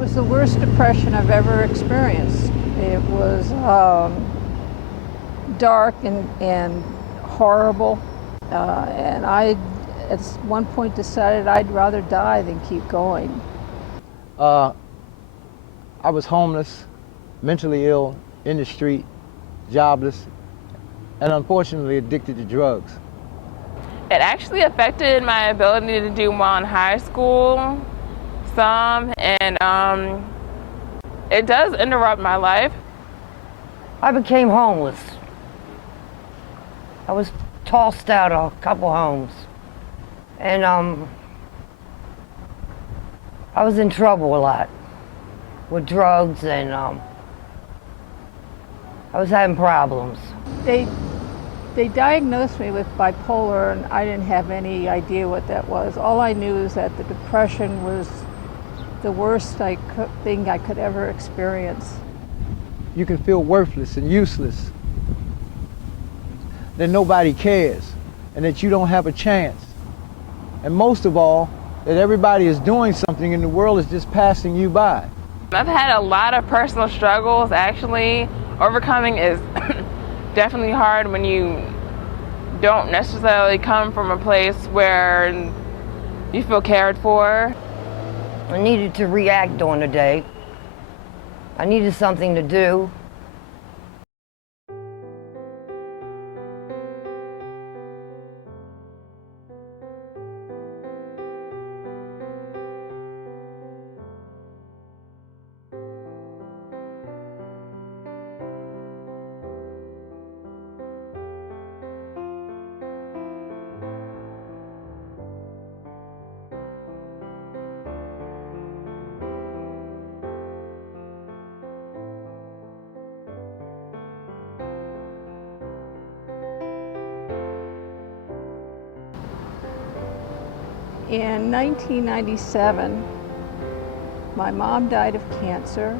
was the worst depression I've ever experienced. It was dark and horrible, and I at one point decided I'd rather die than keep going. I was homeless, mentally ill, in the street, jobless, and unfortunately addicted to drugs. It actually affected my ability to do well in high school, some, and it does interrupt my life. I became homeless. I was tossed out of a couple homes, and I was in trouble a lot with drugs, and I was having problems. They diagnosed me with bipolar, and I didn't have any idea what that was. All I knew is that the depression was the worst thing I could ever experience. You can feel worthless and useless, that nobody cares, and that you don't have a chance. And most of all, that everybody is doing something and the world is just passing you by. I've had a lot of personal struggles, actually. Overcoming is definitely hard when you don't necessarily come from a place where you feel cared for. I needed to react during the day. I needed something to do. In 1997, my mom died of cancer.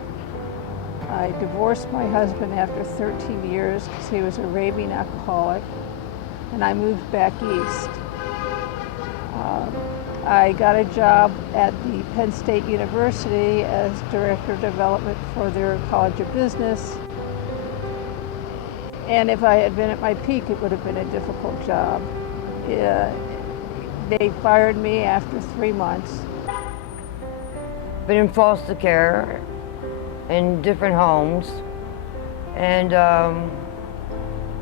I divorced my husband after 13 years because he was a raving alcoholic, and I moved back east. I got a job at the Penn State University as Director of Development for their College of Business. And if I had been at my peak, it would have been a difficult job. They fired me after 3 months. Been in foster care in different homes, and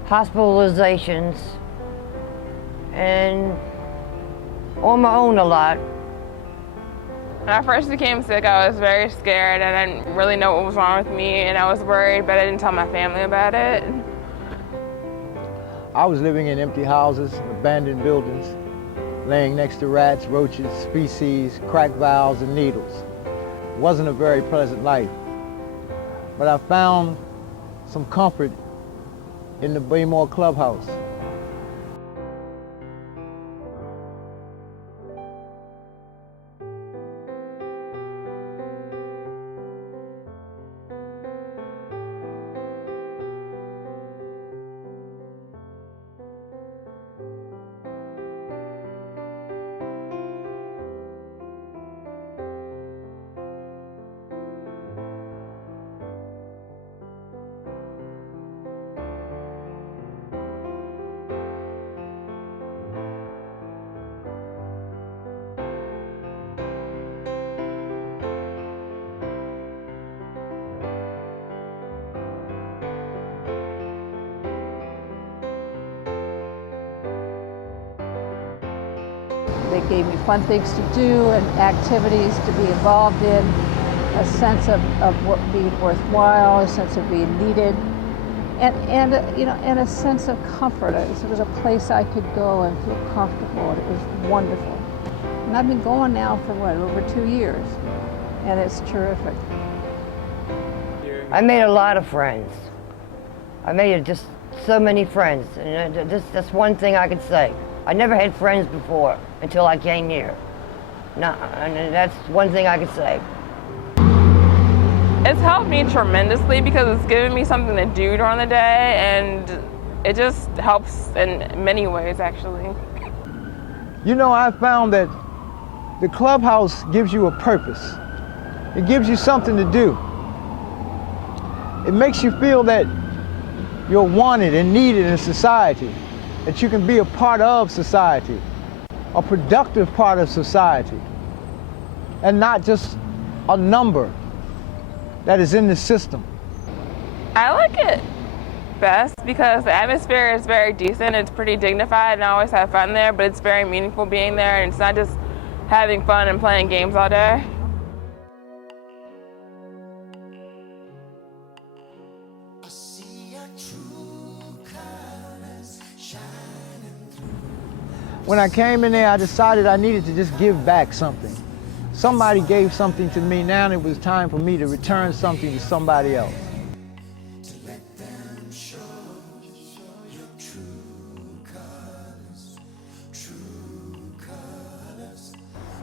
hospitalizations, and on my own a lot. When I first became sick, I was very scared and I didn't really know what was wrong with me, and I was worried, but I didn't tell my family about it. I was living in empty houses, abandoned buildings, laying next to rats, roaches, species, crack valves, and needles. It wasn't a very pleasant life. But I found some comfort in the B'More Clubhouse. They gave me fun things to do and activities to be involved in, a sense of what being worthwhile, a sense of being needed, and a sense of comfort. It was a place I could go and feel comfortable, and it was wonderful. And I've been going now for over 2 years, and it's terrific. I made a lot of friends. I made just so many friends, and that's one thing I could say. I never had friends before until I came here. No, and that's one thing I could say. It's helped me tremendously because it's given me something to do during the day, and it just helps in many ways, actually. You know, I found that the clubhouse gives you a purpose. It gives you something to do. It makes you feel that you're wanted and needed in society, that you can be a part of society, a productive part of society, and not just a number that is in the system. I like it best because the atmosphere is very decent. It's pretty dignified, and I always have fun there, but it's very meaningful being there, and it's not just having fun and playing games all day. When I came in there, I decided I needed to just give back something. Somebody gave something to me, now it was time for me to return something to somebody else.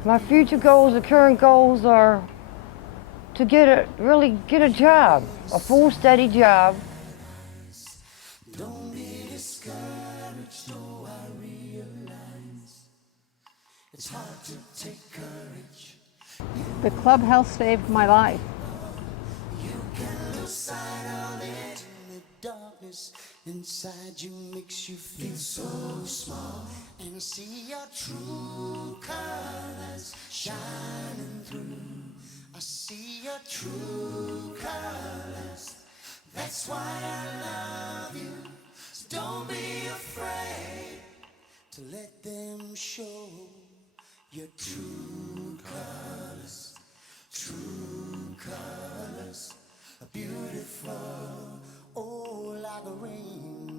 My future goals, the current goals are to really get a job, a full steady job. Don't be discouraged, no, I realize it's hard to take courage. The clubhouse saved my life. You can lose sight of it. The darkness inside you makes you feel so small, and see your true colors shining through. I see your true colors. That's why I love you. So don't be afraid to let them show your true colors. True colors are beautiful, oh, like a rainbow.